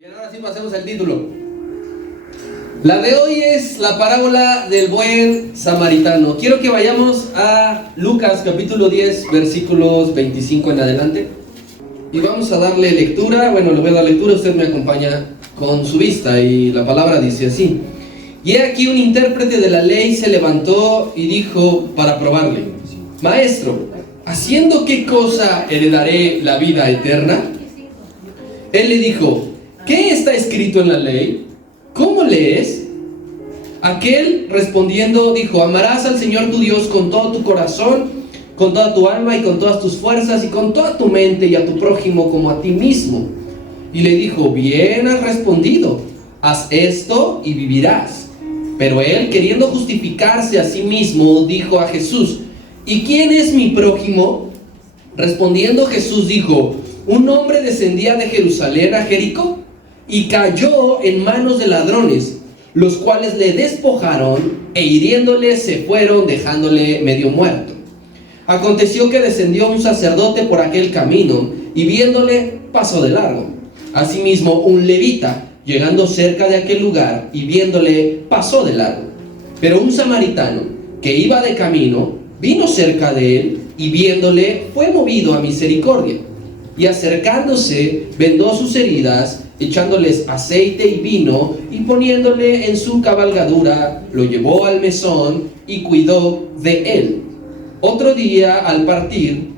Bien, ahora sí pasemos al título. La de hoy es la parábola del buen samaritano. Quiero que vayamos a Lucas capítulo 10, versículos 25 en adelante. Y vamos a darle lectura. Bueno, le voy a dar lectura, usted me acompaña con su vista. Y la palabra dice así: Y he aquí un intérprete de la ley se levantó y dijo para probarle: Maestro, ¿haciendo qué cosa heredaré la vida eterna? Él le dijo: ¿Qué está escrito en la ley? ¿Cómo lees? Aquel respondiendo dijo: Amarás al Señor tu Dios con todo tu corazón, con toda tu alma y con todas tus fuerzas y con toda tu mente, y a tu prójimo como a ti mismo. Y le dijo: Bien has respondido, haz esto y vivirás. Pero él, queriendo justificarse a sí mismo, dijo a Jesús: ¿Y quién es mi prójimo? Respondiendo Jesús dijo: Un hombre descendía de Jerusalén a Jericó y cayó en manos de ladrones, los cuales le despojaron e hiriéndole se fueron, dejándole medio muerto. Aconteció que descendió un sacerdote por aquel camino y viéndole pasó de largo. Asimismo un levita, llegando cerca de aquel lugar y viéndole pasó de largo. Pero un samaritano que iba de camino vino cerca de él y viéndole fue movido a misericordia. Y acercándose vendó sus heridas, echándoles aceite y vino, y poniéndole en su cabalgadura, lo llevó al mesón y cuidó de él. Otro día, al partir,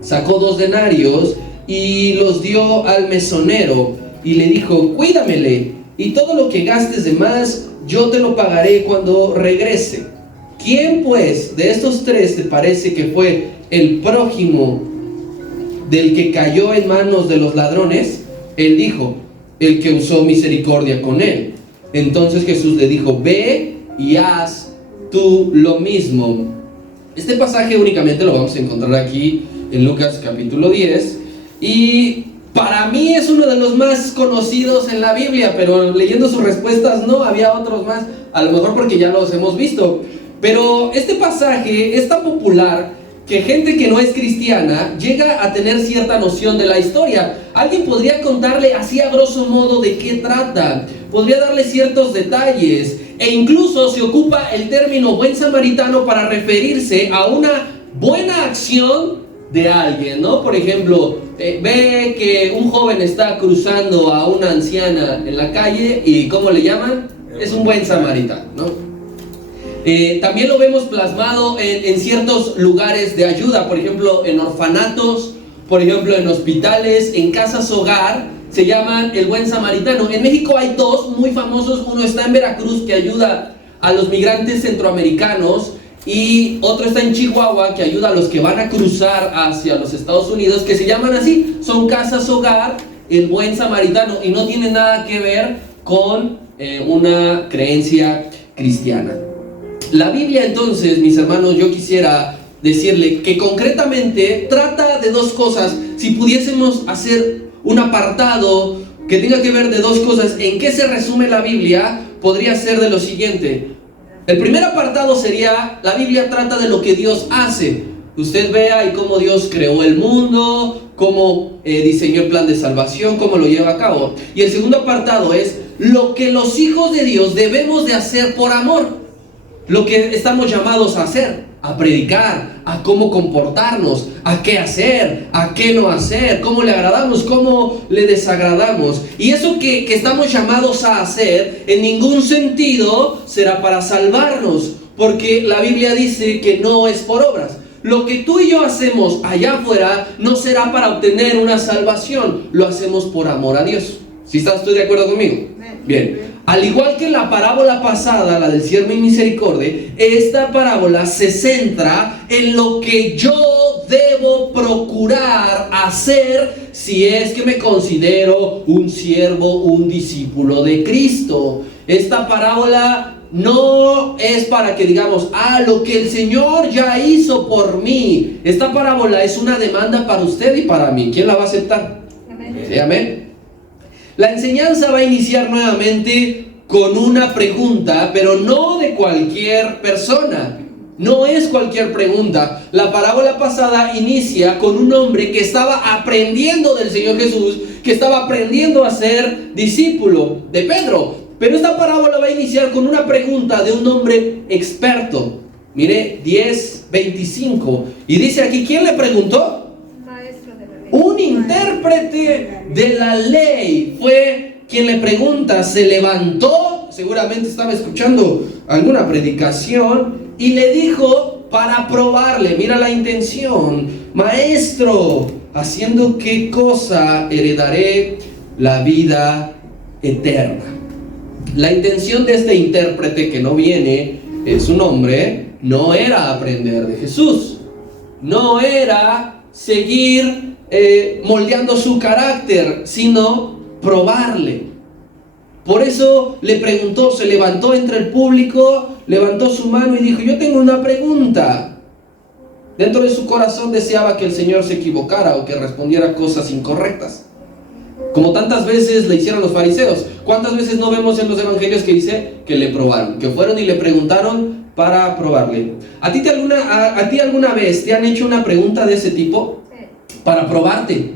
sacó 2 denarios y los dio al mesonero, y le dijo: Cuídamele, y todo lo que gastes de más, yo te lo pagaré cuando regrese. ¿Quién, pues, de estos 3 te parece que fue el prójimo del que cayó en manos de los ladrones? Él dijo: el que usó misericordia con él. Entonces Jesús le dijo: Ve y haz tú lo mismo. Este pasaje únicamente lo vamos a encontrar aquí en Lucas capítulo 10, y para mí es uno de los más conocidos en la Biblia, pero leyendo sus respuestas no, había otros más, a lo mejor porque ya los hemos visto. Pero este pasaje es tan popular que gente que no es cristiana llega a tener cierta noción de la historia. Alguien podría contarle así a grosso modo de qué trata, podría darle ciertos detalles, e incluso se ocupa el término buen samaritano para referirse a una buena acción de alguien, ¿no? Por ejemplo, ve que un joven está cruzando a una anciana en la calle y ¿cómo le llaman? Es un buen samaritano, ¿no? También lo vemos plasmado en ciertos lugares de ayuda, por ejemplo en orfanatos, por ejemplo en hospitales, en casas hogar, se llaman el buen samaritano. En México hay 2 muy famosos, uno está en Veracruz, que ayuda a los migrantes centroamericanos, y otro está en Chihuahua, que ayuda a los que van a cruzar hacia los Estados Unidos, que se llaman así, son casas hogar, el buen samaritano, y no tiene nada que ver con una creencia cristiana. La Biblia, entonces, mis hermanos, yo quisiera decirle que concretamente trata de 2 cosas. Si pudiésemos hacer un apartado que tenga que ver de 2 cosas, ¿en qué se resume la Biblia? Podría ser de lo siguiente. El primer apartado sería: la Biblia trata de lo que Dios hace. Usted vea y cómo Dios creó el mundo, cómo diseñó el plan de salvación, cómo lo lleva a cabo. Y el segundo apartado es lo que los hijos de Dios debemos de hacer por amor. Lo que estamos llamados a hacer, a predicar, a cómo comportarnos, a qué hacer, a qué no hacer, cómo le agradamos, cómo le desagradamos. Y eso que estamos llamados a hacer, en ningún sentido será para salvarnos, porque la Biblia dice que no es por obras. Lo que tú y yo hacemos allá afuera no será para obtener una salvación, lo hacemos por amor a Dios. ¿Sí estás tú de acuerdo conmigo? Bien. Al igual que la parábola pasada, la del siervo inmisericordia, esta parábola se centra en lo que yo debo procurar hacer si es que me considero un siervo, un discípulo de Cristo. Esta parábola no es para que digamos: lo que el Señor ya hizo por mí. Esta parábola es una demanda para usted y para mí. ¿Quién la va a aceptar? Amén. Sí, amén. La enseñanza va a iniciar nuevamente con una pregunta, pero no de cualquier persona. No es cualquier pregunta. La parábola pasada inicia con un hombre que estaba aprendiendo del Señor Jesús, que estaba aprendiendo a ser discípulo de Pedro. Pero esta parábola va a iniciar con una pregunta de un hombre experto. Mire, 10:25. Y dice aquí, ¿quién le preguntó? Maestro de la ley. Un intérprete de la ley fue quien le pregunta. Se levantó, seguramente estaba escuchando alguna predicación, y le dijo para probarle, mira la intención: Maestro, ¿haciendo qué cosa heredaré la vida eterna? La intención de este intérprete, que no viene su nombre, no era aprender de Jesús, no era seguir moldeando su carácter, sino probarle. Por eso le preguntó, se levantó entre el público, levantó su mano y dijo: yo tengo una pregunta. Dentro de su corazón deseaba que el Señor se equivocara o que respondiera cosas incorrectas, como tantas veces le hicieron los fariseos. ¿Cuántas veces no vemos en los evangelios que dice que le probaron, que fueron y le preguntaron para probarle? ¿A ti alguna vez te han hecho una pregunta de ese tipo? Sí. Para probarte,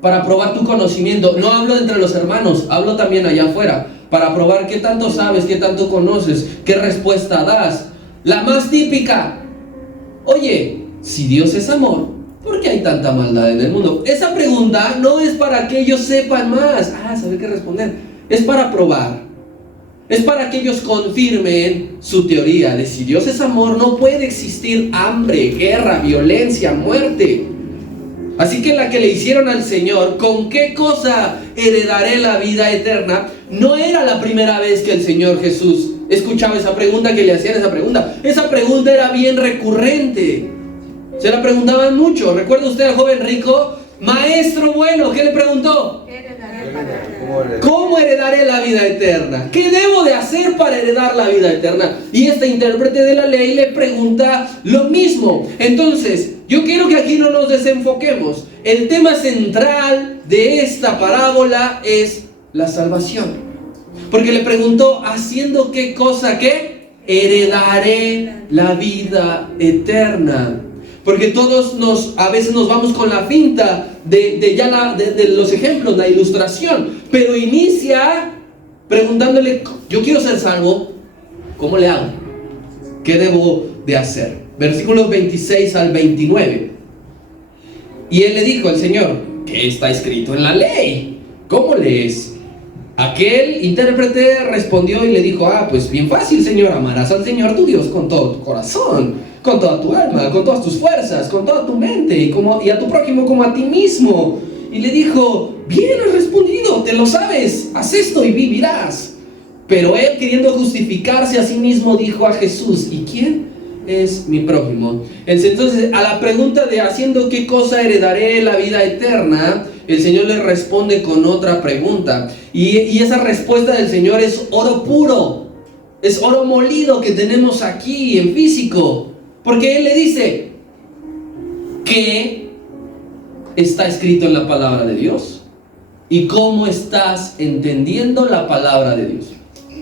para probar tu conocimiento. No hablo entre los hermanos, hablo también allá afuera, para probar qué tanto sabes, qué tanto conoces, qué respuesta das. La más típica: oye, si Dios es amor, ¿por qué hay tanta maldad en el mundo? Esa pregunta no es para que ellos sepan más, saber qué responder. Es para probar. Es para que ellos confirmen su teoría de si Dios es amor, no puede existir hambre, guerra, violencia, muerte. Así que la que le hicieron al Señor, ¿con qué cosa heredaré la vida eterna?, no era la primera vez que el Señor Jesús escuchaba esa pregunta, que le hacían esa pregunta. Esa pregunta era bien recurrente. Se la preguntaban mucho. ¿Recuerda usted al joven rico? Maestro bueno, ¿qué le preguntó? ¿Cómo heredaré la vida eterna? ¿Qué debo de hacer para heredar la vida eterna? Y este intérprete de la ley le pregunta lo mismo. Entonces, yo quiero que aquí no nos desenfoquemos. El tema central de esta parábola es la salvación. Porque le preguntó: ¿haciendo qué cosa? ¿Qué? Heredaré la vida eterna. Porque todos a veces nos vamos con la finta de los ejemplos, la ilustración. Pero inicia preguntándole: yo quiero ser salvo, ¿cómo le hago? ¿Qué debo de hacer? Versículos 26 al 29. Y él le dijo al Señor: ¿qué está escrito en la ley? ¿Cómo lees? Aquel intérprete respondió y le dijo: pues bien fácil, Señor, amarás al Señor tu Dios con todo tu corazón, con toda tu alma, con todas tus fuerzas, con toda tu mente, y a tu prójimo como a ti mismo. Y le dijo: bien has respondido, te lo sabes, haz esto y vivirás. Pero él, queriendo justificarse a sí mismo, dijo a Jesús: ¿y quién es mi prójimo? Entonces, a la pregunta de ¿haciendo qué cosa heredaré la vida eterna?, el Señor le responde con otra pregunta. Y esa respuesta del Señor es oro puro, es oro molido que tenemos aquí en físico. Porque Él le dice: ¿qué está escrito en la palabra de Dios? ¿Y cómo estás entendiendo la palabra de Dios?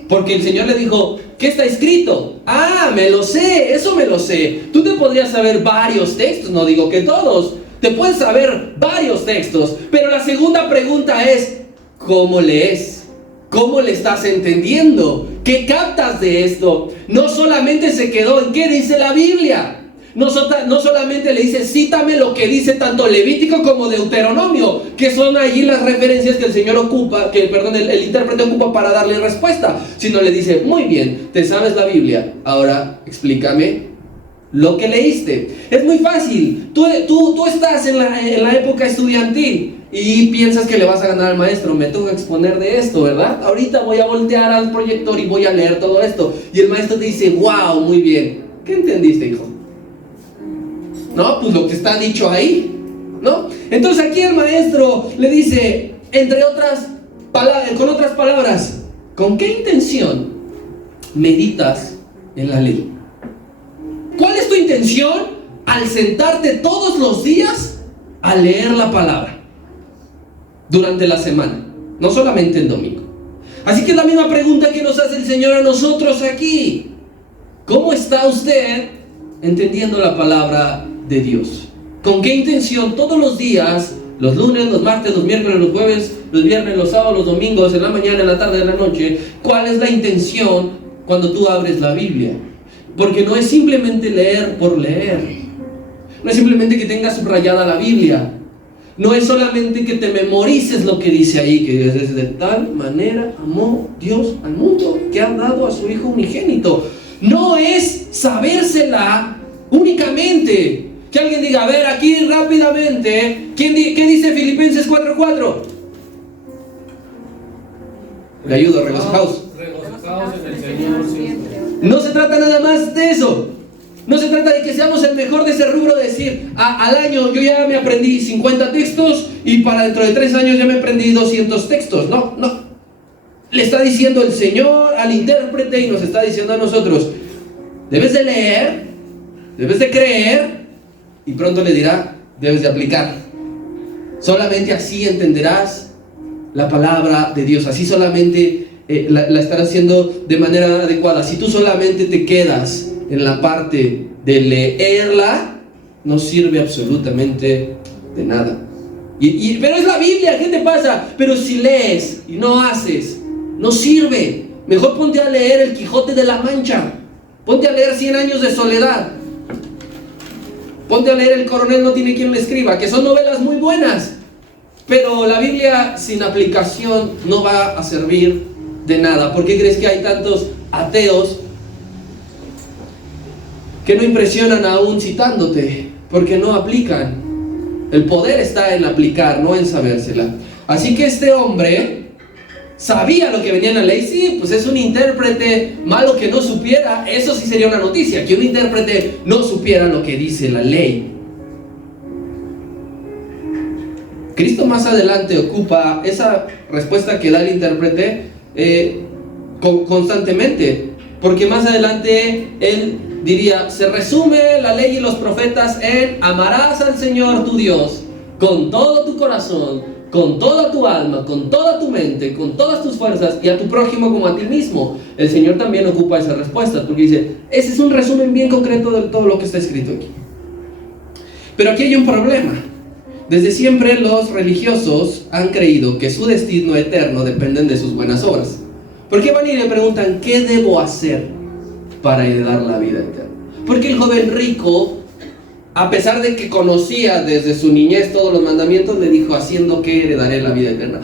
Porque el Señor le dijo: ¿qué está escrito? Me lo sé, eso me lo sé. Tú te podrías saber varios textos, no digo que todos, te puedes saber varios textos, pero la segunda pregunta es: ¿cómo lees? ¿Cómo le estás entendiendo? ¿Qué captas de esto? No solamente se quedó en ¿qué dice la Biblia? No solamente le dice: cítame lo que dice tanto Levítico como Deuteronomio, que son allí las referencias que el Señor ocupa, el intérprete ocupa para darle respuesta, sino le dice: muy bien, te sabes la Biblia, ahora explícame lo que leíste. Es muy fácil. Tú estás en la época estudiantil y piensas que le vas a ganar al maestro. Me tengo que exponer de esto, ¿verdad? Ahorita voy a voltear al proyector y voy a leer todo esto. Y el maestro te dice: wow, muy bien. ¿Qué entendiste, hijo? No, pues lo que está dicho ahí, ¿no? Entonces aquí el maestro le dice, con otras palabras: ¿con qué intención meditas en la ley? ¿Cuál es tu intención al sentarte todos los días a leer la palabra durante la semana? No solamente el domingo. Así que es la misma pregunta que nos hace el Señor a nosotros aquí. ¿Cómo está usted entendiendo la palabra de Dios? ¿Con qué intención todos los días los lunes, los martes, los miércoles, los jueves, los viernes, los sábados, los domingos, en la mañana, en la tarde, en la noche. ¿Cuál es la intención cuando tú abres la Biblia? Porque no es simplemente leer por leer. No es simplemente que tengas subrayada la Biblia. No es solamente que te memorices lo que dice ahí, que es de tal manera amó Dios al mundo que ha dado a su Hijo unigénito. No es sabérsela únicamente. Que alguien diga, a ver, aquí rápidamente, ¿qué dice Filipenses 4:4? Le ayudo, regocijaos. Regocijaos en el Señor siempre. No se trata nada más de eso. No se trata de que seamos el mejor de ese rubro, de decir, al año yo ya me aprendí 50 textos y para dentro de 3 años ya me aprendí 200 textos. No. Le está diciendo el Señor al intérprete y nos está diciendo a nosotros, debes de leer, debes de creer y pronto le dirá, debes de aplicar. Solamente así entenderás la palabra de Dios, así solamente la estarás haciendo de manera adecuada. Si tú solamente te quedas en la parte de leerla, no sirve absolutamente de nada. Pero es la Biblia, ¿qué te pasa? Pero si lees y no haces, no sirve. Mejor ponte a leer El Quijote de la Mancha, ponte a leer 100 años de soledad, ponte a leer El coronel no tiene quien le escriba, que son novelas muy buenas, pero la Biblia sin aplicación no va a servir de nada. ¿Por qué crees que hay tantos ateos que no impresionan aún citándote? Porque no aplican. El poder está en aplicar, no en sabérsela. Así que este hombre sabía lo que venía en la ley. Sí, pues es un intérprete malo que no supiera. Eso sí sería una noticia, que un intérprete no supiera lo que dice la ley. Cristo más adelante ocupa esa respuesta que da el intérprete constantemente, porque más adelante él diría, se resume la ley y los profetas en amarás al Señor tu Dios con todo tu corazón, con toda tu alma, con toda tu mente, con todas tus fuerzas, y a tu prójimo como a ti mismo. El Señor también ocupa esa respuesta, porque dice, ese es un resumen bien concreto de todo lo que está escrito aquí. Pero aquí hay un problema. Desde siempre los religiosos han creído que su destino eterno depende de sus buenas obras. ¿Por qué van y le preguntan, ¿qué debo hacer para heredar la vida eterna? Porque el joven rico, a pesar de que conocía desde su niñez todos los mandamientos, le dijo, haciendo que heredaré la vida eterna.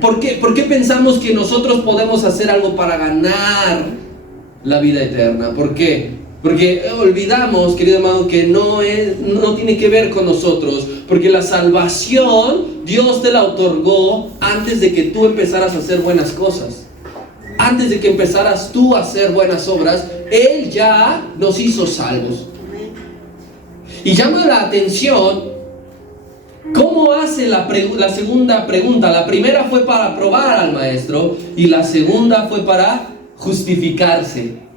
¿Por qué pensamos que nosotros podemos hacer algo para ganar la vida eterna? ¿Por qué? Porque olvidamos, querido hermano, que no tiene que ver con nosotros, porque la salvación Dios te la otorgó antes de que tú empezaras a hacer buenas cosas. Antes de que empezaras tú a hacer buenas obras, Él ya nos hizo salvos. Y llama la atención cómo hace la segunda pregunta. La primera fue para probar al maestro y la segunda fue para justificarse.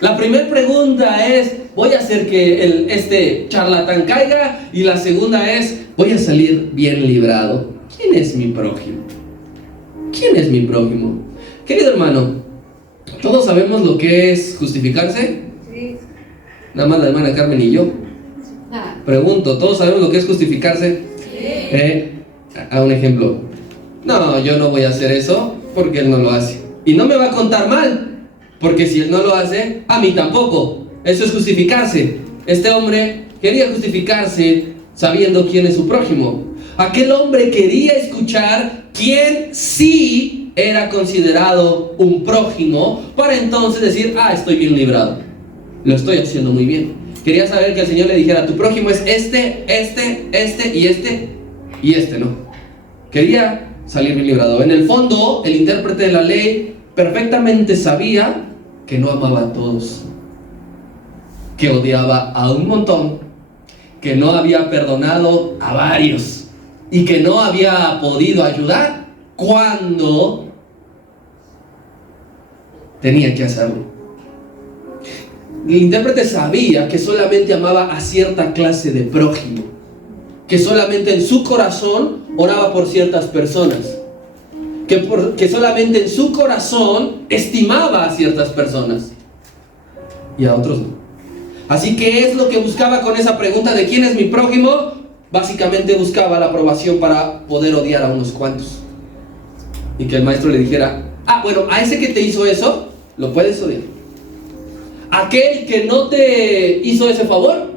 La primera pregunta es, voy a hacer que este charlatán caiga, y la segunda es, voy a salir bien librado. ¿Quién es mi prójimo? ¿Quién es mi prójimo? Querido hermano, ¿todos sabemos lo que es justificarse? Sí. Nada más la hermana Carmen y yo. Pregunto, ¿todos sabemos lo que es justificarse? Sí. A un ejemplo. No, yo no voy a hacer eso porque él no lo hace. Y no me va a contar mal, porque si él no lo hace, a mí tampoco. Eso es justificarse. Este hombre quería justificarse sabiendo quién es su prójimo. Aquel hombre quería escuchar quién sí era considerado un prójimo, para entonces decir, estoy bien librado, lo estoy haciendo muy bien. Quería saber que el Señor le dijera, tu prójimo es este y este no. Quería salir bien librado. En el fondo, el intérprete de la ley perfectamente sabía que no amaba a todos, que odiaba a un montón, que no había perdonado a varios y que no había podido ayudar cuando tenía que hacerlo. El intérprete sabía que solamente amaba a cierta clase de prójimo, que solamente en su corazón oraba por ciertas personas, que solamente en su corazón estimaba a ciertas personas y a otros no. Así que es lo que buscaba con esa pregunta de quién es mi prójimo. básicamente buscaba la aprobación para poder odiar a unos cuantos. Y que el maestro le dijera, bueno, a ese que te hizo eso, lo puedes odiar. Aquel que no te hizo ese favor,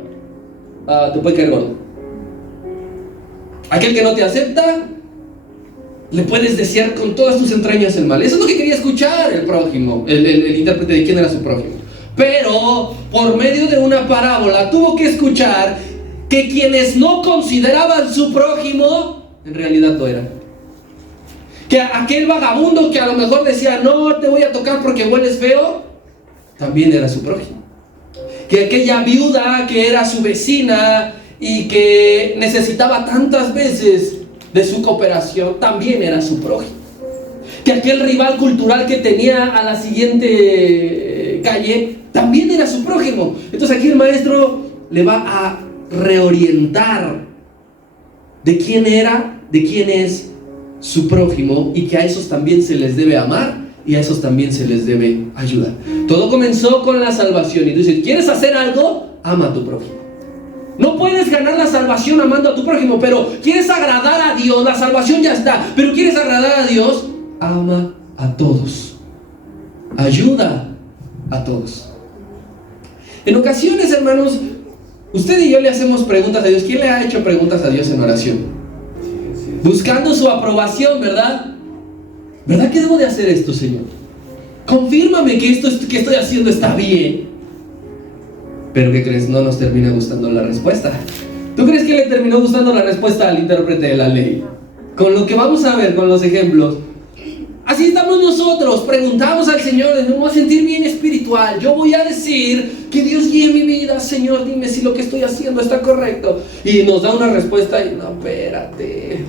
te puede caer gordo. Aquel que no te acepta, le puedes desear con todas tus entrañas el mal. Eso es lo que quería escuchar el prójimo, el intérprete de quién era su prójimo. Pero por medio de una parábola tuvo que escuchar que quienes no consideraban su prójimo, en realidad lo eran. Que aquel vagabundo que a lo mejor decía, no te voy a tocar porque hueles feo, también era su prójimo. Que aquella viuda que era su vecina y que necesitaba tantas veces de su cooperación, también era su prójimo. Que aquel rival cultural que tenía a la siguiente calle, también era su prójimo. Entonces aquí el maestro le va a reorientar de quién era, de quién es su prójimo, y que a esos también se les debe amar y a esos también se les debe ayudar. Todo comenzó con la salvación. Y tú dices, ¿quieres hacer algo? Ama a tu prójimo. No puedes ganar la salvación amando a tu prójimo, pero quieres agradar a Dios, la salvación ya está, pero quieres agradar a Dios, ama a todos, ayuda a todos. En ocasiones, hermanos, usted y yo le hacemos preguntas a Dios. ¿Quién le ha hecho preguntas a Dios en oración? Buscando su aprobación, ¿verdad? ¿Verdad que debo de hacer esto, Señor? Confírmame que esto que estoy haciendo está bien. Pero ¿qué crees? No nos termina gustando la respuesta. ¿Tú crees que le terminó gustando la respuesta al intérprete de la ley? Con lo que vamos a ver, con los ejemplos. Así estamos nosotros, preguntamos al Señor, me voy a sentir bien espiritual, yo voy a decir que Dios guíe mi vida, Señor, dime si lo que estoy haciendo está correcto. Y nos da una respuesta y no, espérate,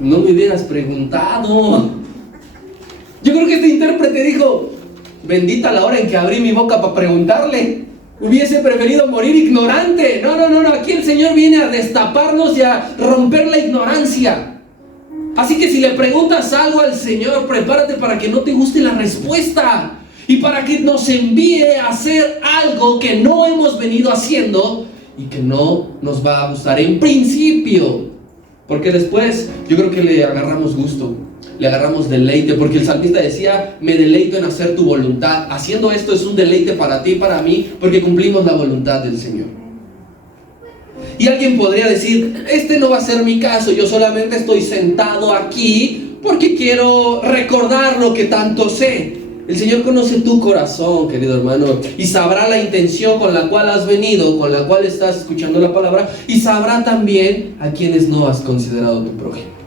no me hubieras preguntado. Yo creo que este intérprete dijo, bendita la hora en que abrí mi boca para preguntarle. Hubiese preferido morir ignorante. No, aquí el Señor viene a destaparnos y a romper la ignorancia. Así que si le preguntas algo al Señor, prepárate para que no te guste la respuesta y para que nos envíe a hacer algo que no hemos venido haciendo y que no nos va a gustar en principio, porque después yo creo que le agarramos gusto, le agarramos deleite, porque el salmista decía, me deleito en hacer tu voluntad. Haciendo esto es un deleite para ti y para mí, porque cumplimos la voluntad del Señor. Y alguien podría decir, este no va a ser mi caso, yo solamente estoy sentado aquí porque quiero recordar lo que tanto sé. El Señor conoce tu corazón, querido hermano, y sabrá la intención con la cual has venido, con la cual estás escuchando la palabra, y sabrá también a quienes no has considerado tu prójimo.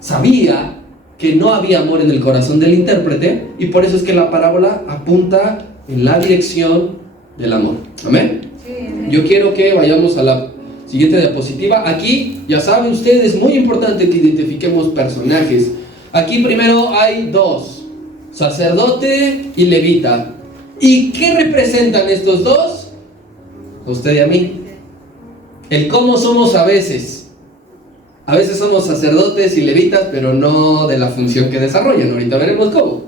Sabía que no había amor en el corazón del intérprete, y por eso es que la parábola apunta en la dirección del amor. ¿Amén? Sí, amén. Yo quiero que vayamos a la siguiente diapositiva. Aquí, ya saben ustedes, es muy importante que identifiquemos personajes. Aquí primero hay dos, sacerdote y levita. ¿Y qué representan estos dos? A usted y a mí. El cómo somos a veces. A veces somos sacerdotes y levitas, pero no de la función que desarrollan. Ahorita veremos cómo.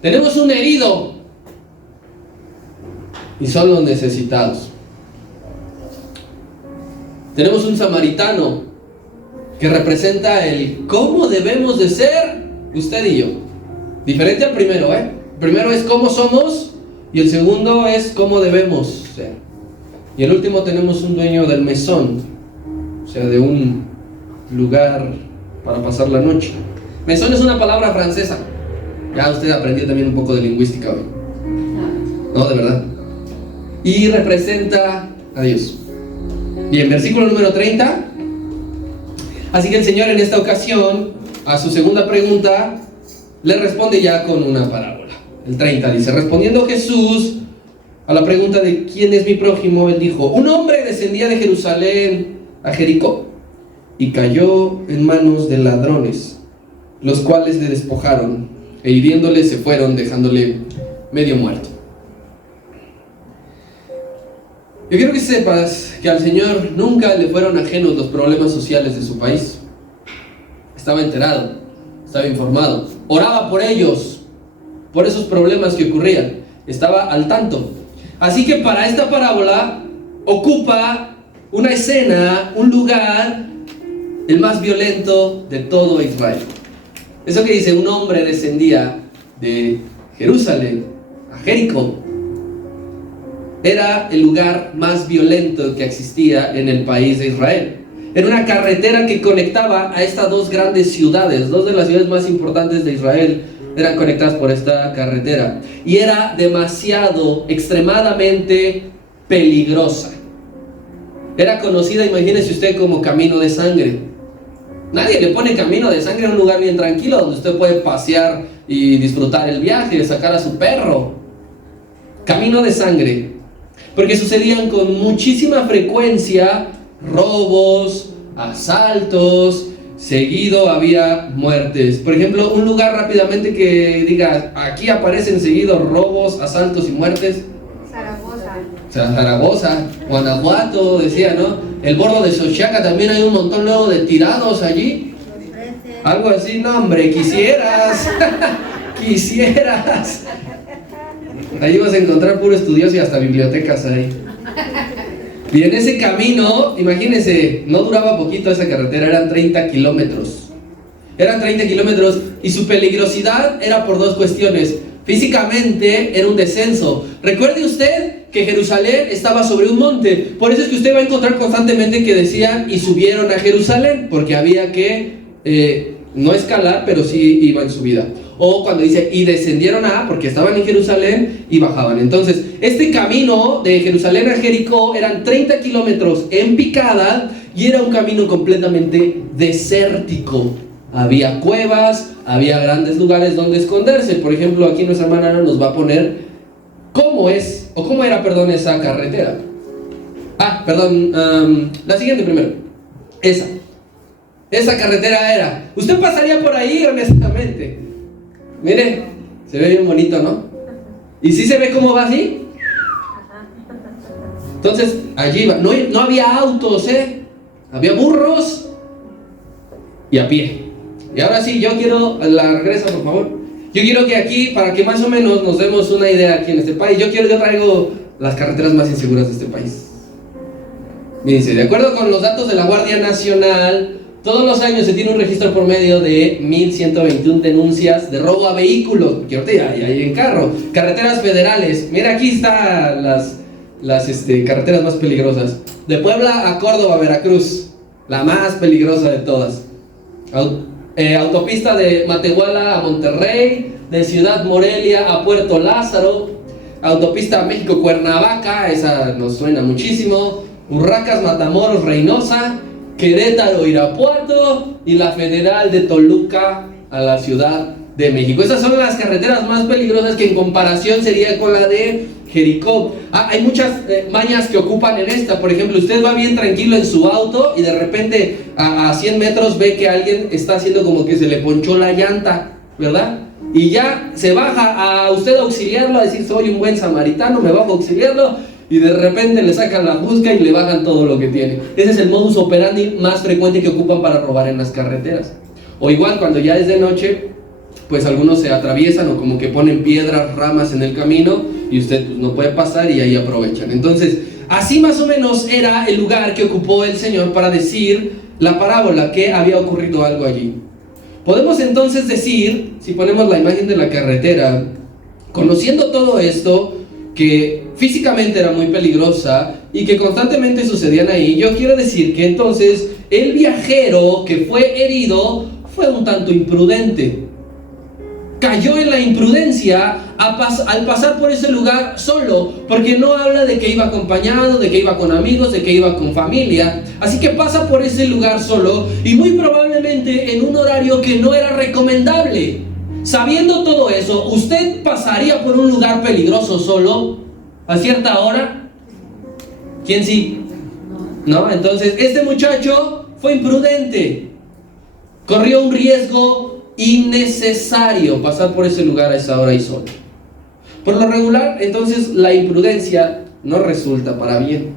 Tenemos un herido y son los necesitados. Tenemos un samaritano que representa el cómo debemos de ser usted y yo. Diferente al primero, El primero es cómo somos y el segundo es cómo debemos ser. Y el último tenemos un dueño del mesón, o sea, de un lugar para pasar la noche. Mesón es una palabra francesa. Ya usted aprendió también un poco de lingüística hoy. No, de verdad. Y representa a Dios. Bien, versículo número 30. Así que el Señor en esta ocasión, a su segunda pregunta, le responde ya con una parábola. El 30 dice, respondiendo Jesús a la pregunta de ¿quién es mi prójimo? Él dijo, un hombre descendía de Jerusalén a Jericó y cayó en manos de ladrones, los cuales le despojaron e hiriéndole se fueron, dejándole medio muerto. Yo quiero que sepas que al Señor nunca le fueron ajenos los problemas sociales de su país. Estaba enterado, estaba informado, oraba por ellos, por esos problemas que ocurrían, estaba al tanto. Así que para esta parábola ocupa una escena, un lugar, el más violento de todo Israel. Eso que dice, un hombre descendía de Jerusalén a Jericó, era el lugar más violento que existía en el país de Israel. Era una carretera que conectaba a estas dos grandes ciudades, dos de las ciudades más importantes de Israel eran conectadas por esta carretera. Y era demasiado, extremadamente peligrosa. Era conocida, imagínese usted, como camino de sangre. Nadie le pone camino de sangre a un lugar bien tranquilo, donde usted puede pasear y disfrutar el viaje, sacar a su perro. Camino de sangre. Porque sucedían con muchísima frecuencia robos, asaltos, seguido había muertes. Por ejemplo, un lugar rápidamente que diga, aquí aparecen seguidos robos, asaltos y muertes. Zaragoza, Guanajuato, decía, ¿no? El bordo de Xochiaca también hay un montón luego de tirados allí. Algo así, no hombre, quisieras. Quisieras. Ahí vas a encontrar puro estudioso y hasta bibliotecas ahí. Y en ese camino, imagínense, no duraba poquito esa carretera, eran 30 kilómetros. Eran 30 kilómetros y su peligrosidad era por dos cuestiones. Físicamente era un descenso. Recuerde usted que Jerusalén estaba sobre un monte. Por eso es que usted va a encontrar constantemente que decían y subieron a Jerusalén, porque había que no escalar, pero sí iba en subida. O cuando dice y descendieron porque estaban en Jerusalén y bajaban. Entonces, este camino de Jerusalén a Jericó eran 30 kilómetros en picada y era un camino completamente desértico. Había cuevas, había grandes lugares donde esconderse. Por ejemplo, aquí nuestra hermana Ana nos va a poner cómo era esa carretera. La siguiente primero. Esa carretera era. Usted pasaría por ahí, honestamente. Mire, se ve bien bonito, ¿no? ¿Y sí se ve cómo va así? Entonces, allí iba. No había autos, había burros y a pie. Y ahora sí, yo quiero, la regresa por favor. Yo quiero que aquí, para que más o menos nos demos una idea aquí en este país, yo traigo las carreteras más inseguras de este país. Dice, de acuerdo con los datos de la Guardia Nacional, todos los años se tiene un registro por medio de 1,121 denuncias de robo a vehículos, porque ahorita ya hay en carro. Carreteras federales, mira aquí están las carreteras más peligrosas. De Puebla a Córdoba, Veracruz, la más peligrosa de todas. Autopista de Matehuala a Monterrey, de Ciudad Morelia a Puerto Lázaro, autopista México-Cuernavaca, esa nos suena muchísimo, Urracas, Matamoros, Reynosa, Querétaro, Irapuato y la Federal de Toluca a la Ciudad de México. Esas son las carreteras más peligrosas que en comparación sería con la de Jericó. Hay muchas mañas que ocupan en esta. Por ejemplo, usted va bien tranquilo en su auto y de repente a 100 metros ve que alguien está haciendo como que se le ponchó la llanta, ¿verdad? Y ya se baja a usted a auxiliarlo, a decir soy un buen samaritano, me bajo a auxiliarlo, y de repente le sacan la busca y le bajan todo lo que tiene. Ese es el modus operandi más frecuente que ocupan para robar en las carreteras. O igual cuando ya es de noche, pues algunos se atraviesan o como que ponen piedras, ramas en el camino y usted pues, no puede pasar y ahí aprovechan. Entonces, así más o menos era el lugar que ocupó el Señor para decir la parábola, que había ocurrido algo allí. Podemos entonces decir, si ponemos la imagen de la carretera, conociendo todo esto, que físicamente era muy peligrosa y que constantemente sucedían ahí, yo quiero decir que entonces el viajero que fue herido fue un tanto imprudente. Cayó en la imprudencia al pasar por ese lugar solo, porque no habla de que iba acompañado, de que iba con amigos, de que iba con familia. Así que pasa por ese lugar solo y muy probablemente en un horario que no era recomendable. Sabiendo todo eso, ¿usted pasaría por un lugar peligroso solo a cierta hora? ¿Quién sí? No, entonces este muchacho fue imprudente. Corrió un riesgo innecesario pasar por ese lugar a esa hora y solo. Por lo regular, entonces la imprudencia no resulta para bien.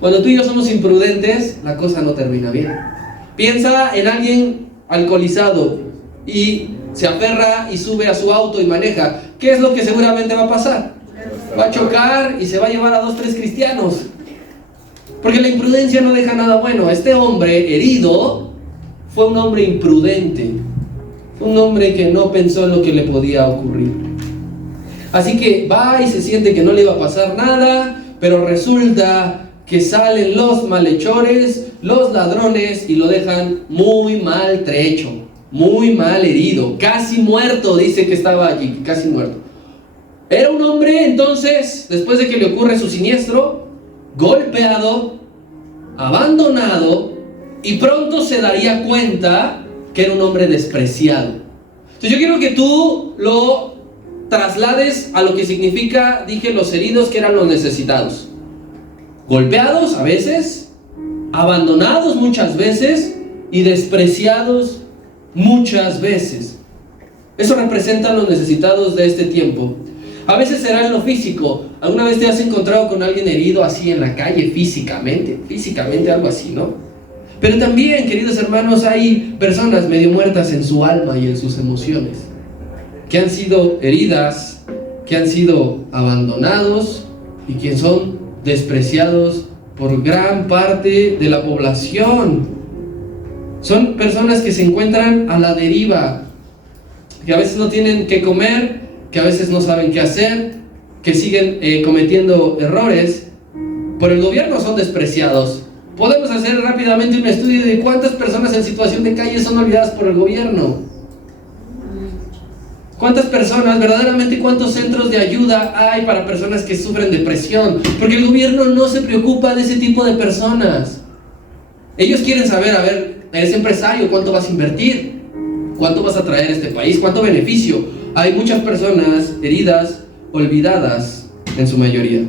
Cuando tú y yo somos imprudentes, la cosa no termina bien. Piensa en alguien alcoholizado y se aferra y sube a su auto y maneja. ¿Qué es lo que seguramente va a pasar? Va a chocar y se va a llevar a 2, 3 cristianos. Porque la imprudencia no deja nada bueno. Este hombre herido fue un hombre imprudente, un hombre que no pensó en lo que le podía ocurrir. Así que va y se siente que no le iba a pasar nada, pero resulta que salen los malhechores, los ladrones, y lo dejan muy maltrecho, muy mal herido, casi muerto. Dice que estaba allí, casi muerto. Era un hombre, entonces, después de que le ocurre su siniestro, golpeado, abandonado, y pronto se daría cuenta que era un hombre despreciado. Entonces yo quiero que tú lo traslades a lo que significa, dije, los heridos, que eran los necesitados. Golpeados a veces, abandonados muchas veces y despreciados muchas veces. Eso representa a los necesitados de este tiempo. A veces será en lo físico. ¿Alguna vez te has encontrado con alguien herido así en la calle físicamente, algo así, ¿no? Pero también, queridos hermanos, hay personas medio muertas en su alma y en sus emociones, que han sido heridas, que han sido abandonados y que son despreciados por gran parte de la población. Son personas que se encuentran a la deriva, que a veces no tienen qué comer, que a veces no saben qué hacer, que siguen cometiendo errores. Por el gobierno son despreciados. Podemos hacer rápidamente un estudio de cuántas personas en situación de calle son olvidadas por el gobierno. ¿Cuántas personas, verdaderamente, cuántos centros de ayuda hay para personas que sufren depresión? Porque el gobierno no se preocupa de ese tipo de personas. Ellos quieren saber, a ver, eres empresario, ¿cuánto vas a invertir? ¿Cuánto vas a traer a este país? ¿Cuánto beneficio? Hay muchas personas heridas, olvidadas en su mayoría.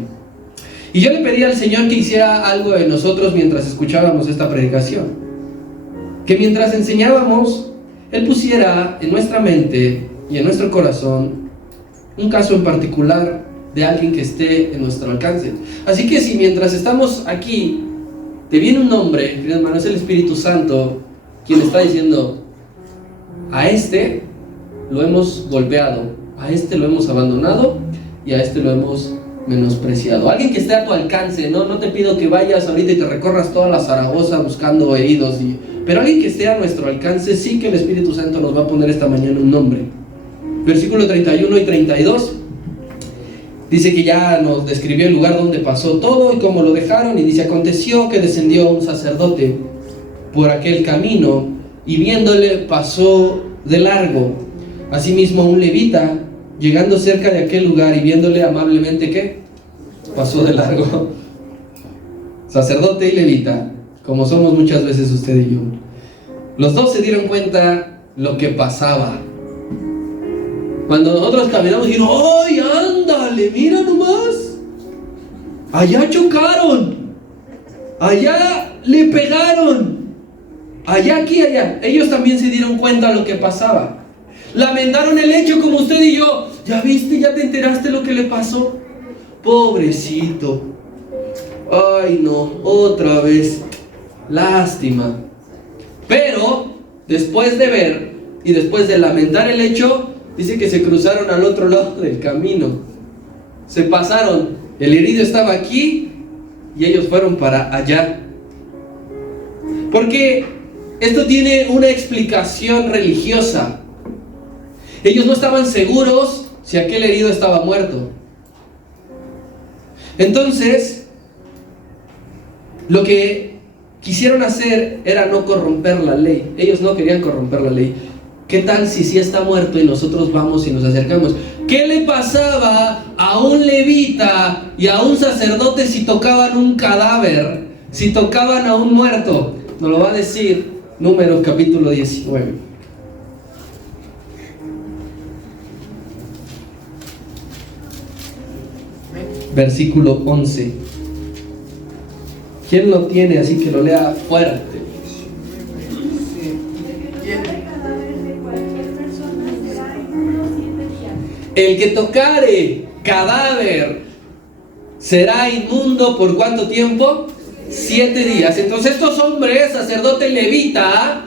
Y yo le pedí al Señor que hiciera algo en nosotros mientras escuchábamos esta predicación. Que mientras enseñábamos, Él pusiera en nuestra mente y en nuestro corazón un caso en particular de alguien que esté en nuestro alcance. Así que si mientras estamos aquí te viene un nombre, querido hermano, es el Espíritu Santo quien está diciendo: a este lo hemos golpeado, a este lo hemos abandonado y a este lo hemos menospreciado. Alguien que esté a tu alcance, no te pido que vayas ahorita y te recorras toda la Zaragoza buscando heridos, pero alguien que esté a nuestro alcance, sí que el Espíritu Santo nos va a poner esta mañana un nombre. Versículo 31 y 32 dice que ya nos describió el lugar donde pasó todo y cómo lo dejaron, y dice: aconteció que descendió un sacerdote por aquel camino y viéndole pasó de largo. Asimismo un levita, llegando cerca de aquel lugar y viéndole amablemente, ¿qué? Pasó de largo. Sacerdote y levita, como somos muchas veces usted y yo. Los dos se dieron cuenta lo que pasaba. Cuando nosotros caminamos y dijeron: ¡ay, ándale, mira nomás! Allá chocaron, allá le pegaron, allá, aquí, allá. Ellos también se dieron cuenta de lo que pasaba. Lamentaron el hecho como usted y yo. ¿Ya viste? ¿Ya te enteraste lo que le pasó? Pobrecito. Ay no, otra vez. Lástima. Pero después de ver y después de lamentar el hecho, dice que se cruzaron al otro lado del camino. Se pasaron. El herido estaba aquí y ellos fueron para allá. Porque esto tiene una explicación religiosa. Ellos no estaban seguros si aquel herido estaba muerto. Entonces, lo que quisieron hacer era no corromper la ley. Ellos no querían corromper la ley. ¿Qué tal si sí está muerto y nosotros vamos y nos acercamos? ¿Qué le pasaba a un levita y a un sacerdote si tocaban un cadáver, si tocaban a un muerto? Nos lo va a decir Números capítulo 19. Versículo 11. ¿Quién lo tiene? Así que lo lea fuerte. El que tocare cadáver será inmundo ¿por cuánto tiempo? 7 días. Entonces estos hombres, sacerdote y levita,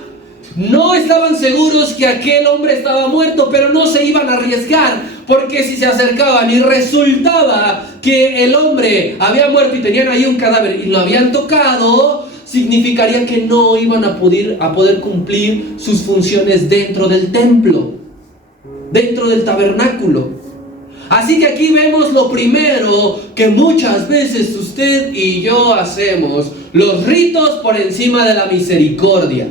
no estaban seguros que aquel hombre estaba muerto, pero no se iban a arriesgar, porque si se acercaban y resultaba que el hombre había muerto y tenían ahí un cadáver y lo habían tocado, significaría que no iban a poder cumplir sus funciones dentro del templo, dentro del tabernáculo. Así que aquí vemos lo primero que muchas veces usted y yo hacemos: los ritos por encima de la misericordia.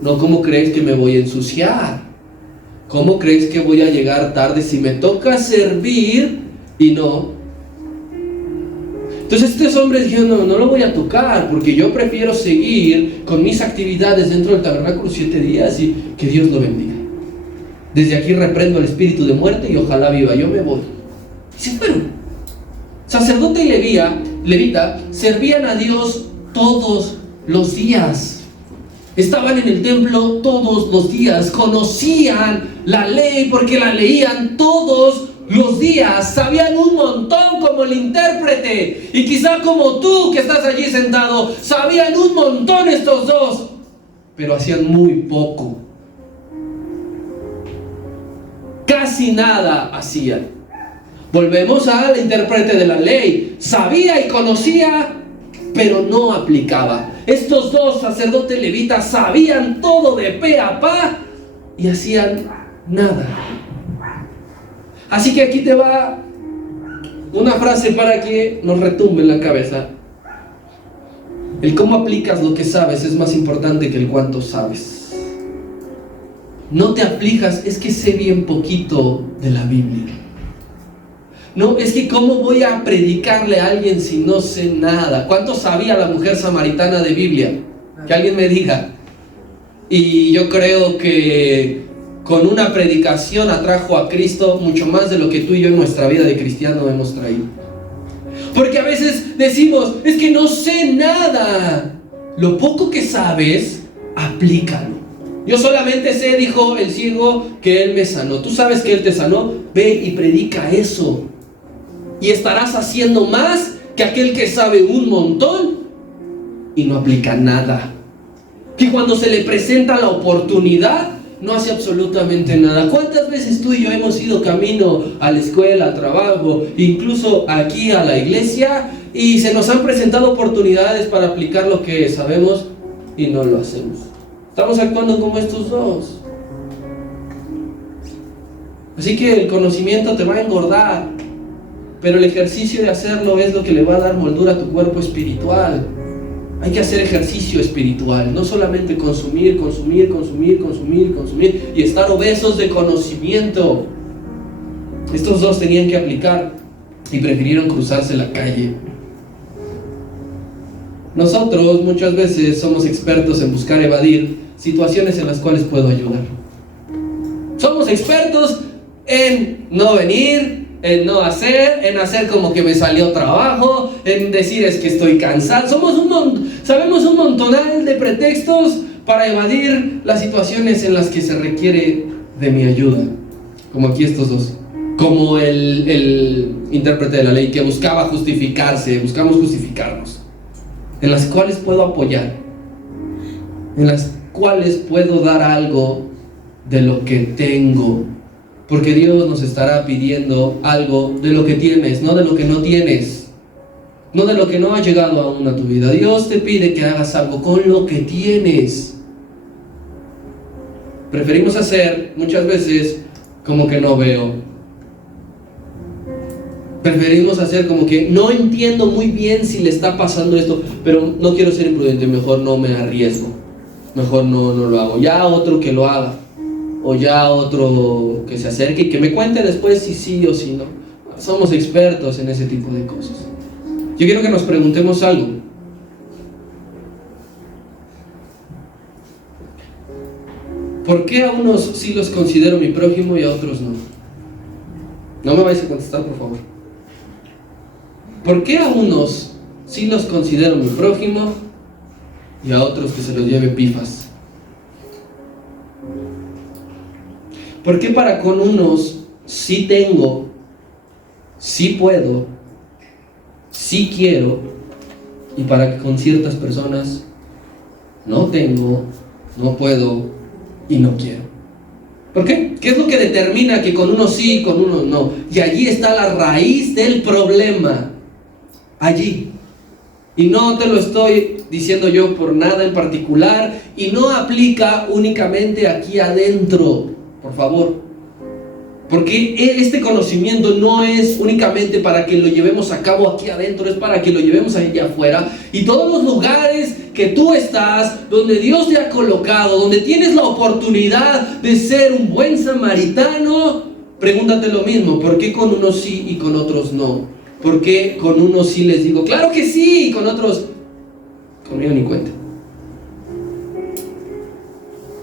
No, ¿cómo crees que me voy a ensuciar? ¿Cómo crees que voy a llegar tarde si me toca servir y no? Entonces estos hombres dijeron: no lo voy a tocar, porque yo prefiero seguir con mis actividades dentro del tabernáculo 7 días y que Dios lo bendiga. Desde aquí reprendo el espíritu de muerte y ojalá viva, yo me voy. Y se fueron. Sacerdote y levita servían a Dios todos los días. Estaban en el templo todos los días, conocían la ley porque la leían todos los días, sabían un montón como el intérprete, y quizá como tú que estás allí sentado, sabían un montón estos dos, pero hacían muy poco. Casi nada hacían. Volvemos al intérprete de la ley, sabía y conocía, pero no aplicaba. Estos dos, sacerdote y levita, sabían todo de pe a pa y hacían nada. Así que aquí te va una frase para que nos retumbe en la cabeza. El cómo aplicas lo que sabes es más importante que el cuánto sabes. No te aflijas, es que sé bien poquito de la Biblia. No, es que ¿cómo voy a predicarle a alguien si no sé nada? ¿Cuánto sabía la mujer samaritana de Biblia? Que alguien me diga. Y yo creo que con una predicación atrajo a Cristo mucho más de lo que tú y yo en nuestra vida de cristiano hemos traído. Porque a veces decimos: es que no sé nada. Lo poco que sabes, aplícalo. Yo solamente sé, dijo el ciego, que Él me sanó. ¿Tú sabes que Él te sanó? Ve y predica eso. Y estarás haciendo más que aquel que sabe un montón y no aplica nada. Que cuando se le presenta la oportunidad, no hace absolutamente nada. ¿Cuántas veces tú y yo hemos ido camino a la escuela, al trabajo, incluso aquí a la iglesia, y se nos han presentado oportunidades para aplicar lo que sabemos y no lo hacemos? Estamos actuando como estos dos. Así que el conocimiento te va a engordar, pero el ejercicio de hacerlo es lo que le va a dar moldura a tu cuerpo espiritual. Hay que hacer ejercicio espiritual, no solamente consumir y estar obesos de conocimiento. Estos dos tenían que aplicar y prefirieron cruzarse la calle. Nosotros muchas veces somos expertos en buscar evadir situaciones en las cuales puedo ayudar. Somos expertos en no venir, en no hacer, en hacer como que me salió trabajo, en decir es que estoy cansado. Sabemos un montonal de pretextos para evadir las situaciones en las que se requiere de mi ayuda. Como aquí estos dos. Como el intérprete de la ley que buscaba justificarse, buscamos justificarnos. En las cuales puedo apoyar. En las cuales puedo dar algo de lo que tengo. Porque Dios nos estará pidiendo algo de lo que tienes, no de lo que no tienes, no de lo que no ha llegado aún a tu vida. Dios te pide que hagas algo con lo que tienes. Preferimos hacer muchas veces como que no veo. Preferimos hacer como que no entiendo muy bien si le está pasando esto, pero no quiero ser imprudente, mejor no me arriesgo, mejor no lo hago. Ya otro que lo haga. O ya otro que se acerque y que me cuente después si sí o si no. Somos expertos en ese tipo de cosas. Yo quiero que nos preguntemos algo. ¿Por qué a unos sí los considero mi prójimo y a otros no? No me vais a contestar, por favor. ¿Por qué a unos sí los considero mi prójimo y a otros que se los lleve pifas? ¿Por qué para con unos sí tengo, sí puedo, sí quiero, y para que con ciertas personas no tengo, no puedo y no quiero? ¿Por qué? ¿Qué es lo que determina que con uno sí y con uno no? Y allí está la raíz del problema. Allí. Y no te lo estoy diciendo yo por nada en particular, y no aplica únicamente aquí adentro, por favor. Porque este conocimiento no es únicamente para que lo llevemos a cabo aquí adentro, es para que lo llevemos allá afuera. Y todos los lugares que tú estás, donde Dios te ha colocado, donde tienes la oportunidad de ser un buen samaritano, pregúntate lo mismo: ¿por qué con unos sí y con otros no? ¿Por qué con unos sí les digo, claro que sí, y con otros, conmigo ni cuenta?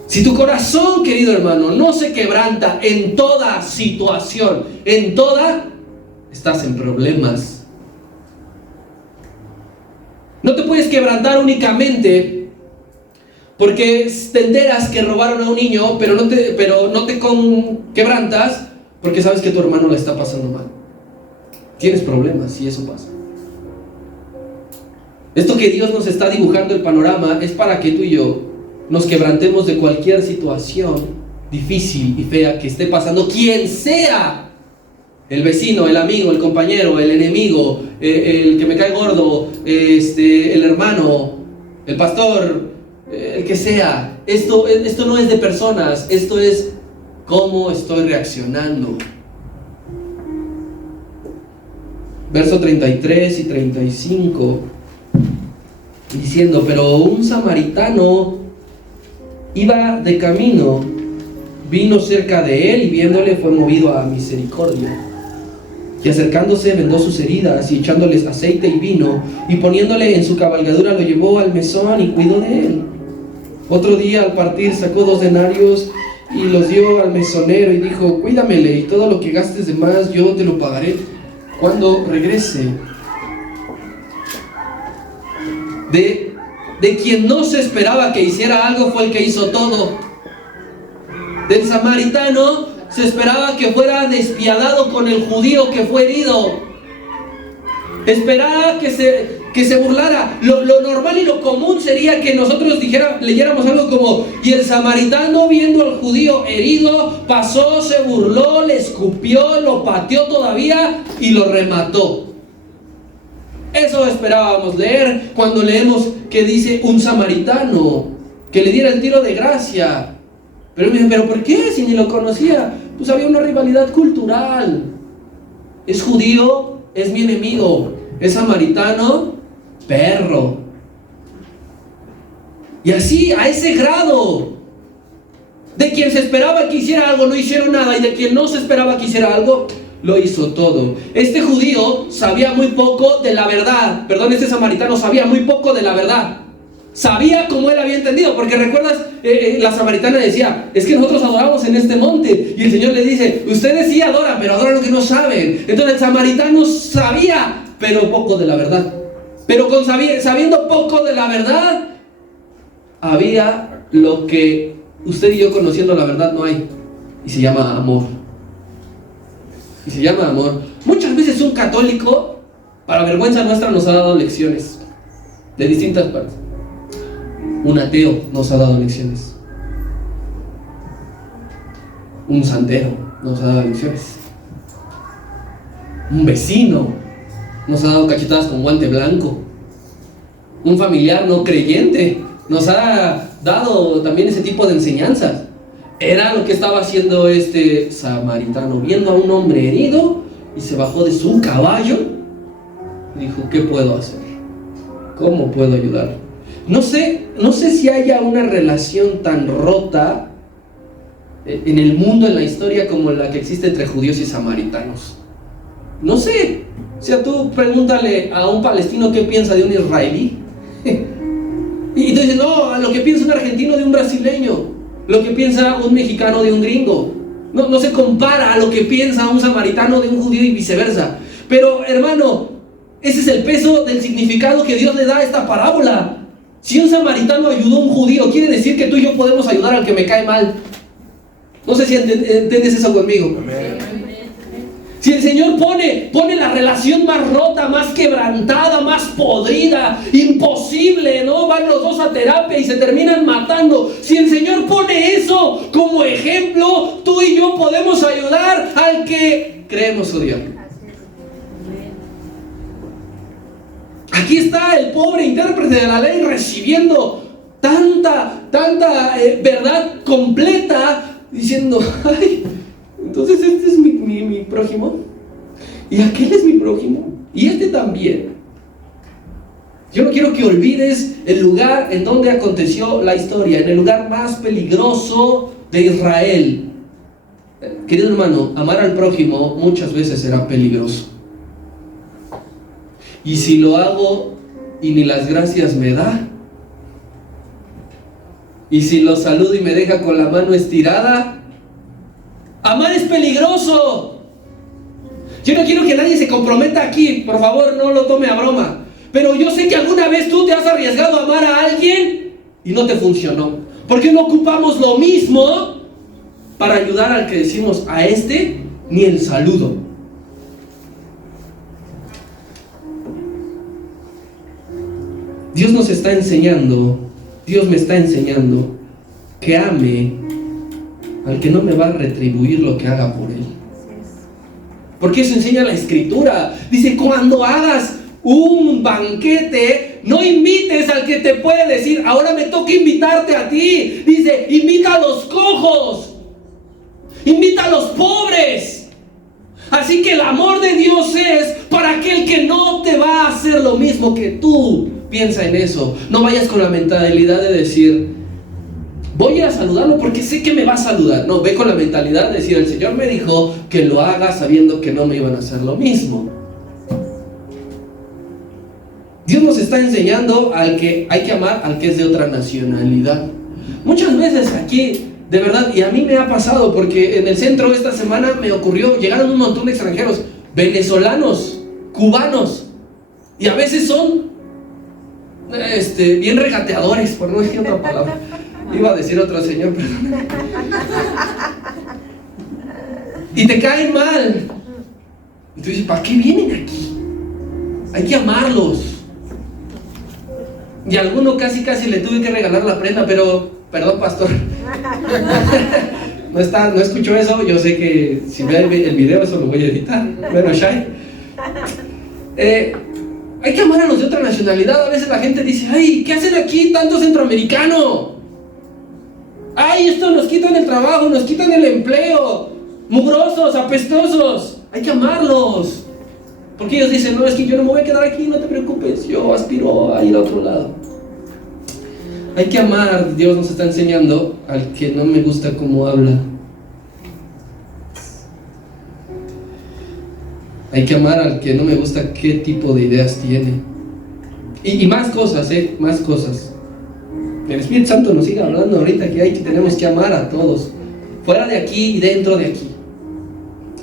Si tu corazón, querido hermano, no se quebranta en toda situación, en toda, estás en problemas. No te puedes quebrantar únicamente porque te enteras que robaron a un niño, pero no te quebrantas porque sabes que tu hermano la está pasando mal. Tienes problemas y eso pasa. Esto que Dios nos está dibujando el panorama es para que tú y yo nos quebrantemos de cualquier situación difícil y fea que esté pasando, quien sea: el vecino, el amigo, el compañero, el enemigo, el que me cae gordo, el hermano, el pastor, el que sea. Esto no es de personas, esto es cómo estoy reaccionando. Verso 33 y 35, diciendo: pero un samaritano iba de camino, vino cerca de él, y viéndole fue movido a misericordia. Y acercándose vendó sus heridas, y echándoles aceite y vino, y poniéndole en su cabalgadura, lo llevó al mesón y cuidó de él. Otro día, al partir, sacó 2 denarios y los dio al mesonero y dijo: cuídamele, y todo lo que gastes de más yo te lo pagaré cuando regrese. De quien no se esperaba que hiciera algo fue el que hizo todo. Del samaritano se esperaba que fuera despiadado con el judío que fue herido. Esperaba que se burlara. Lo normal y lo común sería que nosotros leyéramos algo como: y el samaritano, viendo al judío herido, pasó, se burló, le escupió, lo pateó todavía y lo remató. Eso esperábamos leer cuando leemos que dice un samaritano, que le diera el tiro de gracia. Pero me dicen: ¿pero por qué? Si ni lo conocía. Pues había una rivalidad cultural. Es judío, es mi enemigo. Es samaritano, perro. Y así, a ese grado. De quien se esperaba que hiciera algo, no hicieron nada. Y de quien no se esperaba que hiciera algo, lo hizo todo. Este judío sabía muy poco de la verdad. Este samaritano sabía muy poco de la verdad. Sabía como él había entendido, porque recuerdas, la samaritana decía: es que nosotros adoramos en este monte. Y el Señor le dice: ustedes sí adoran, pero adoran lo que no saben. Entonces el samaritano sabía, pero poco de la verdad. Pero sabiendo poco de la verdad, había lo que usted y yo, conociendo la verdad, no hay. Y se llama amor. Muchas veces un católico, para vergüenza nuestra, nos ha dado lecciones de distintas partes. Un ateo nos ha dado lecciones. Un santero nos ha dado lecciones. Un vecino nos ha dado cachetadas con guante blanco. Un familiar no creyente nos ha dado también ese tipo de enseñanzas. Era lo que estaba haciendo este samaritano, viendo a un hombre herido, y se bajó de su caballo y dijo: ¿qué puedo hacer? ¿Cómo puedo ayudar? No sé si haya una relación tan rota en el mundo, en la historia, como la que existe entre judíos y samaritanos. No sé. O sea, tú pregúntale a un palestino qué piensa de un israelí. Y tú dices: no, lo que piensa un argentino de un brasileño, lo que piensa un mexicano de un gringo. No se compara a lo que piensa un samaritano de un judío y viceversa. Pero, hermano, ese es el peso del significado que Dios le da a esta parábola. Si un samaritano ayudó a un judío, quiere decir que tú y yo podemos ayudar al que me cae mal. No sé si entiendes eso conmigo. Amén. Si el Señor pone la relación más rota, más quebrantada, más podrida, imposible, ¿no? Van los dos a terapia y se terminan matando. Si el Señor pone tome eso como ejemplo, tú y yo podemos ayudar al que creemos odiar. Aquí está el pobre intérprete de la ley recibiendo tanta verdad completa, diciendo, ay, entonces este es mi prójimo, y aquel es mi prójimo, y este también. Yo no quiero que olvides el lugar en donde aconteció la historia, en el lugar más peligroso de Israel. Querido hermano, amar al prójimo muchas veces será peligroso. Y si lo hago y ni las gracias me da, y si lo saludo y me deja con la mano estirada, amar es peligroso. Yo no quiero que nadie se comprometa aquí, por favor, no lo tome a broma. Pero yo sé que alguna vez tú te has arriesgado a amar a alguien y no te funcionó. ¿Por qué no ocupamos lo mismo para ayudar al que decimos a este ni el saludo? Dios nos está enseñando, Dios me está enseñando que ame al que no me va a retribuir lo que haga por él. Porque eso enseña la Escritura. Dice, cuando hagas un banquete, no invites al que te puede decir, ahora me toca invitarte a ti. Dice, invita a los cojos, invita a los pobres. Así que el amor de Dios es para aquel que no te va a hacer lo mismo que tú. Piensa en eso. No vayas con la mentalidad de decir, voy a saludarlo porque sé que me va a saludar. No, ve con la mentalidad de decir, el Señor me dijo que lo haga sabiendo que no me iban a hacer lo mismo. Dios nos está enseñando al que hay que amar al que es de otra nacionalidad. Muchas veces aquí, de verdad, y a mí me ha pasado, porque en el centro esta semana me ocurrió, llegaron un montón de extranjeros, venezolanos, cubanos, y a veces son bien regateadores, por no decir otra palabra. Iba a decir otro señor, perdón. Y te caen mal. Y tú dices, ¿para qué vienen aquí? Hay que amarlos. Y a alguno casi le tuve que regalar la prenda, pero, perdón, pastor. No escuchó eso. Yo sé que si ve el video eso lo voy a editar. Bueno, Shai. Hay que amar a los de otra nacionalidad. A veces la gente dice, ay, ¿qué hacen aquí tanto centroamericano? Ay, esto nos quitan el trabajo, nos quitan el empleo, mugrosos, apestosos. Hay que amarlos. Porque ellos dicen, no, es que yo no me voy a quedar aquí, no te preocupes, yo aspiro a ir a otro lado. Hay que amar. Dios nos está enseñando al que no me gusta cómo habla. Hay que amar al que no me gusta qué tipo de ideas tiene. Y más cosas, más cosas. El Espíritu Santo nos sigue hablando ahorita que tenemos que amar a todos, fuera de aquí y dentro de aquí.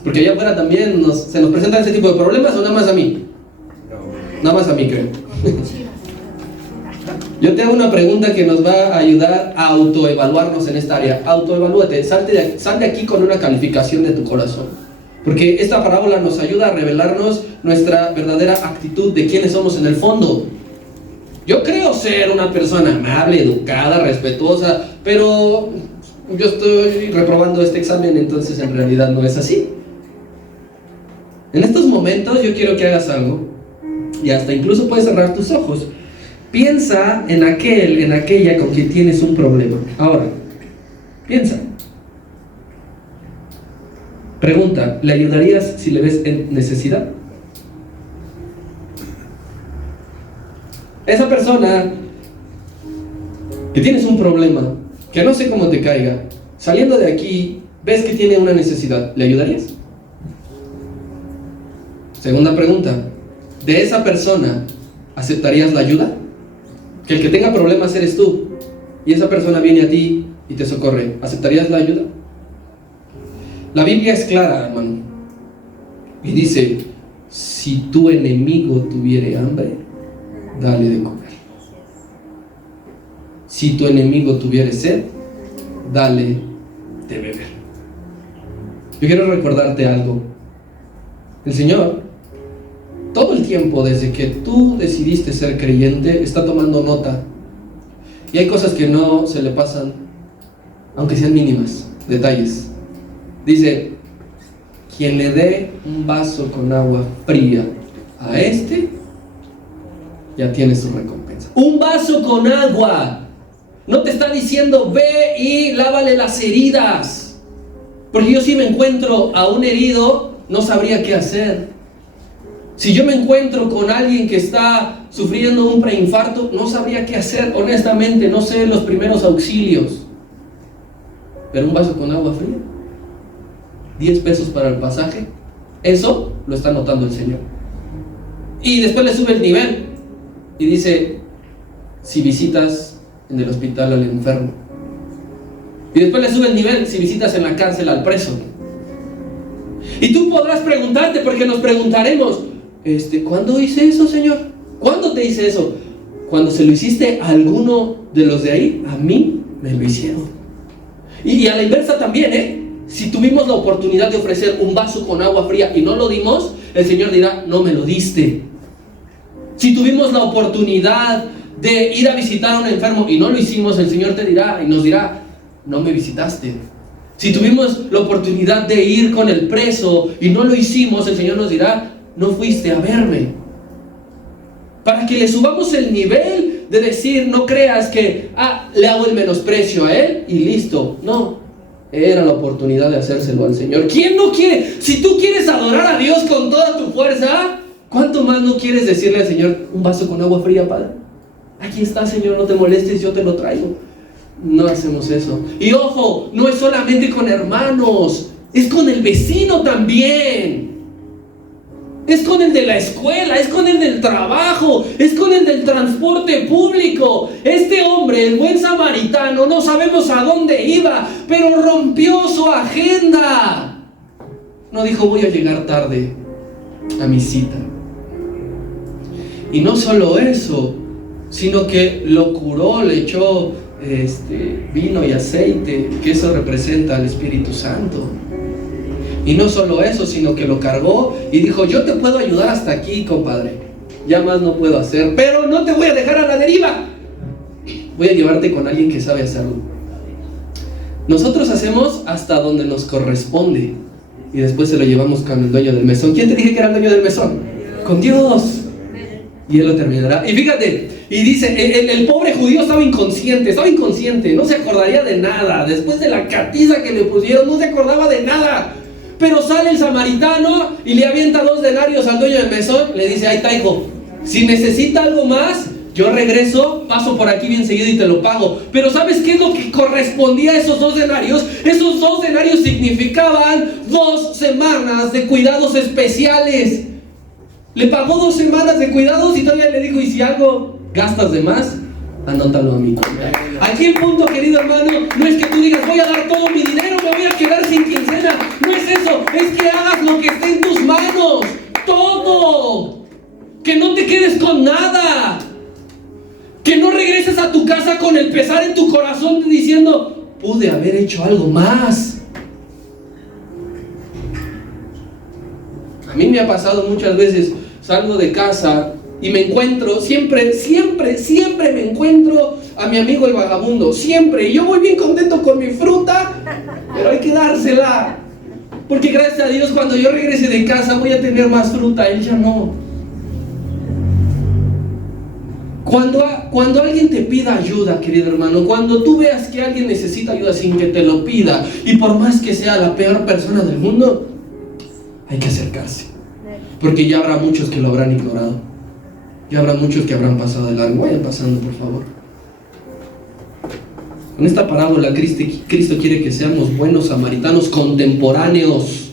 Porque allá afuera también se nos presentan ese tipo de problemas, ¿o nada más a mí? Nada más a mí, creo. Yo te hago una pregunta que nos va a ayudar a autoevaluarnos en esta área. Autoevalúate, sal de aquí con una calificación de tu corazón. Porque esta parábola nos ayuda a revelarnos nuestra verdadera actitud de quiénes somos en el fondo. Yo creo ser una persona amable, educada, respetuosa, pero yo estoy reprobando este examen, entonces en realidad no es así. En estos momentos yo quiero que hagas algo, y hasta incluso puedes cerrar tus ojos. Piensa en aquella con quien tienes un problema. Ahora, piensa. Pregunta, ¿le ayudarías si le ves en necesidad? Esa persona que tienes un problema, que no sé cómo te caiga, saliendo de aquí, ves que tiene una necesidad, ¿le ayudarías? Segunda pregunta, ¿de esa persona aceptarías la ayuda? Que el que tenga problemas eres tú, y esa persona viene a ti y te socorre, ¿aceptarías la ayuda? La Biblia es clara, hermano, y dice, si tu enemigo tuviere hambre, dale de comer. Si tu enemigo tuviere sed, dale de beber. Yo quiero recordarte algo. El Señor, todo el tiempo desde que tú decidiste ser creyente, está tomando nota. Y hay cosas que no se le pasan aunque sean mínimas, detalles. Dice, quien le dé un vaso con agua fría a este, ya tiene su recompensa. Un vaso con agua. No te está diciendo, ve y lávale las heridas. Porque yo si me encuentro a un herido, no sabría qué hacer. Si yo me encuentro con alguien que está sufriendo un preinfarto, no sabría qué hacer, honestamente, no sé los primeros auxilios. Pero un vaso con agua fría, 10 pesos para el pasaje, eso lo está notando el Señor. Y después le sube el nivel y dice, si visitas en el hospital al enfermo. Y después le sube el nivel, si visitas en la cárcel al preso. Y tú podrás preguntarte, porque nos preguntaremos, ¿cuándo hice eso, Señor? ¿Cuándo te hice eso? Cuando se lo hiciste a alguno de los de ahí, a mí me lo hicieron. Y a la inversa también, si tuvimos la oportunidad de ofrecer un vaso con agua fría y no lo dimos, el Señor dirá, no me lo diste. Si tuvimos la oportunidad de ir a visitar a un enfermo y no lo hicimos, el Señor te dirá y nos dirá, no me visitaste. Si tuvimos la oportunidad de ir con el preso y no lo hicimos, el Señor nos dirá, no fuiste a verme. Para que le subamos el nivel de decir, no creas que le hago el menosprecio a él y listo. No, era la oportunidad de hacérselo al Señor. ¿Quién no quiere? Si tú quieres adorar a Dios con toda tu fuerza, ¿cuánto más no quieres decirle al Señor, un vaso con agua fría, Padre? Aquí está, Señor, no te molestes, yo te lo traigo. No hacemos eso. Y ojo, no es solamente con hermanos, es con el vecino también. Es con el de la escuela, es con el del trabajo, es con el del transporte público. Este hombre, el buen samaritano, no sabemos a dónde iba, pero rompió su agenda. No dijo, voy a llegar tarde a mi cita. Y no solo eso, sino que lo curó, le echó vino y aceite, que eso representa al Espíritu Santo. Y no solo eso, sino que lo cargó y dijo, yo te puedo ayudar hasta aquí, compadre, ya más no puedo hacer, pero no te voy a dejar a la deriva, voy a llevarte con alguien que sabe hacerlo. Nosotros hacemos hasta donde nos corresponde y después se lo llevamos con el dueño del mesón. ¿Quién te dije que era el dueño del mesón? Con Dios. Y Él lo terminará. Y fíjate, y dice, el pobre judío estaba inconsciente, no se acordaría de nada. Después de la catiza que le pusieron, no se acordaba de nada. Pero sale el samaritano y le avienta 2 denarios al dueño del mesón. Le dice, ahí está, hijo, si necesita algo más, yo regreso, paso por aquí bien seguido y te lo pago. Pero ¿sabes qué es lo que correspondía a esos 2 denarios? Esos 2 denarios significaban 2 semanas de cuidados especiales. Le pagó 2 semanas de cuidados y todavía le dijo, y si algo gastas de más, anótalo a mí. Aquí el punto, querido hermano, no es que tú digas, voy a dar todo mi dinero, me voy a quedar sin quincena. No es eso, es que hagas lo que esté en tus manos, todo. Que no te quedes con nada. Que no regreses a tu casa con el pesar en tu corazón diciendo, pude haber hecho algo más. A mí me ha pasado muchas veces, salgo de casa y me encuentro, siempre me encuentro a mi amigo el vagabundo, siempre. Y yo voy bien contento con mi fruta, pero hay que dársela. Porque gracias a Dios cuando yo regrese de casa voy a tener más fruta, él ya no. Cuando alguien te pida ayuda, querido hermano, cuando tú veas que alguien necesita ayuda sin que te lo pida, y por más que sea la peor persona del mundo, hay que acercarse. Porque ya habrá muchos que lo habrán ignorado. Ya habrá muchos que habrán pasado de largo. Vayan pasando, por favor. Con esta parábola, Cristo quiere que seamos buenos samaritanos contemporáneos.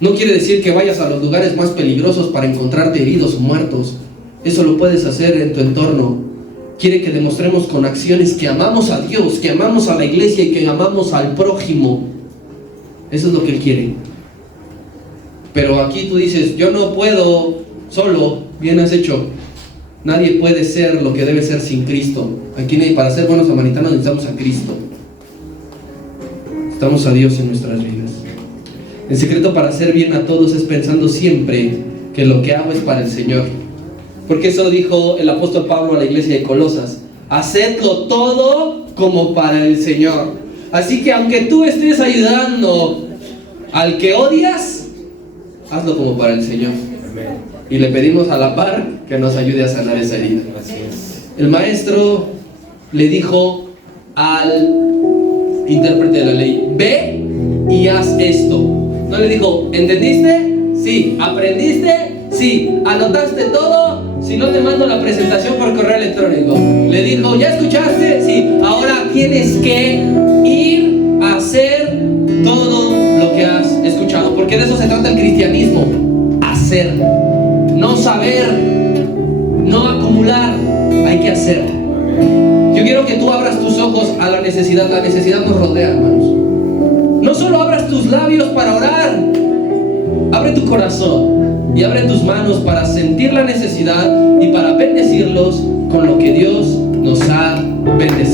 No quiere decir que vayas a los lugares más peligrosos para encontrarte heridos o muertos. Eso lo puedes hacer en tu entorno. Quiere que demostremos con acciones que amamos a Dios, que amamos a la iglesia y que amamos al prójimo. Eso es lo que Él quiere. Pero aquí tú dices, yo no puedo solo. Bien has hecho. Nadie puede ser lo que debe ser sin Cristo. Aquí para ser buenos samaritanos necesitamos a Cristo. Necesitamos a Dios en nuestras vidas. El secreto para hacer bien a todos es pensando siempre que lo que hago es para el Señor. Porque eso dijo el apóstol Pablo a la iglesia de Colosas. Hacedlo todo como para el Señor. Así que aunque tú estés ayudando al que odias, hazlo como para el Señor. Y le pedimos a la par que nos ayude a sanar esa herida. El maestro le dijo al intérprete de la ley: ve y haz esto. No le dijo: ¿entendiste? Sí. ¿Aprendiste? Sí. ¿Anotaste todo? Si no, te mando la presentación por correo electrónico. Le dijo: ¿ya escuchaste? Sí. Ahora tienes que ir a hacer todo lo que has escuchado, porque de eso se trata el cristianismo: hacer, no saber, no acumular, hay que hacer. Yo quiero que tú abras tus ojos a la necesidad. La necesidad nos rodea, hermanos. No solo abras tus labios para orar, abre tu corazón y abre tus manos para sentir la necesidad y para bendecirlos con lo que Dios nos ha bendecido.